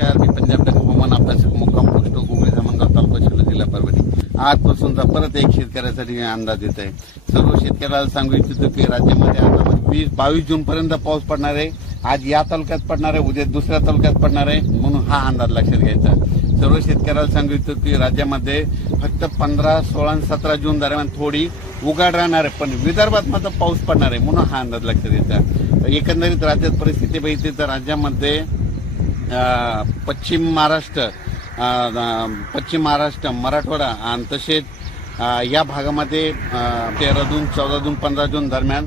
नमस्कार मी पंजाब डक हवामान अभ्यासक मुक्काम पोस्ट गुगळे धामणगाव तालुका शिल्लक जिल्हा परभणी. आजपासूनचा परत एक शेतकऱ्यासाठी मी अंदाज देत आहे सर्व शेतकऱ्याला सांगू इच्छितो की राज्यामध्ये आता वीस बावीस जून पर्यंत पाऊस पडणार आहे. आज या तालुक्यात पडणार आहे उद्या दुसऱ्या तालुक्यात पडणार आहे. म्हणून हा अंदाज लक्षात घ्यायचा. सर्व शेतकऱ्याला सांगू इच्छितो की राज्यामध्ये फक्त पंधरा सोळा आणि सतरा जून दरम्यान थोडी उघाड राहणार आहे. पण विदर्भात मात्र पाऊस पडणार आहे. म्हणून हा अंदाज लक्षात घ्यायचा एकंदरीत राज्यात परिस्थिती बघितली तर राज्यामध्ये पश्चिम महाराष्ट्र पश्चिम महाराष्ट्र मराठवाडा आणि तसेच या भागामध्ये तेरा जून चौदा जून पंधरा जून दरम्यान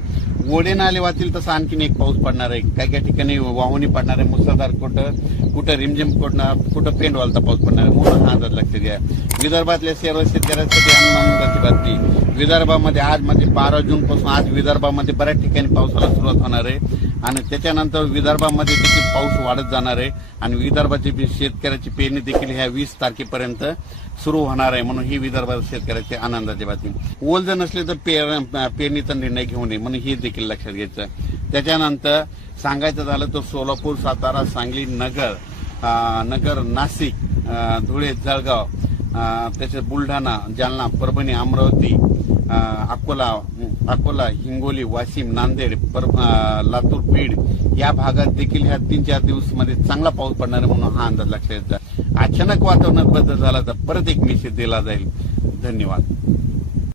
ओढे नाले वाचतील तसं आणखीन एक पाऊस पडणार आहे. काही काही ठिकाणी वाहुनी पडणार आहे. मुसळधार कुठं कुठं रिमझिम कुठं कुठं पेंडवालचा पाऊस पडणार आहे म्हणून हा अंदाज लक्षात घ्या. विदर्भातल्या सर्व शेतकऱ्यांसाठी आनंदाची बातमी. विदर्भामध्ये आज म्हणजे बारा जून पासून आज विदर्भामध्ये बऱ्याच ठिकाणी पावसाला सुरुवात होणार आहे. आणि त्याच्यानंतर विदर्भामध्ये देखील पाऊस वाढत जाणार आहे. आणि विदर्भाची शेतकऱ्याची पेरणी देखील ह्या वीस तारखेपर्यंत सुरू होणार आहे म्हणून ही विदर्भात शेतकऱ्याची आनंदाची बातमी. ओल जर नसले तर पेर पेरणीचा निर्णय घेऊ नये म्हणून हे देखील लक्षात घ्यायचं. त्याच्यानंतर सांगायचं झालं तर सोलापूर सातारा सांगली नगर नगर नाशिक धुळे जळगाव तसेच बुलढाणा जालना परभणी अमरावती अकोला अकोला हिंगोली वाशिम नांदेड लातूर बीड या भागात देखील ह्या तीन चार दिवसमध्ये चांगला पाऊस पडणार आहे म्हणून हा अंदाज लक्षात येतो अचानक वातावरणात बदल झाला तर परत एक मेसेज दिला जाईल. धन्यवाद.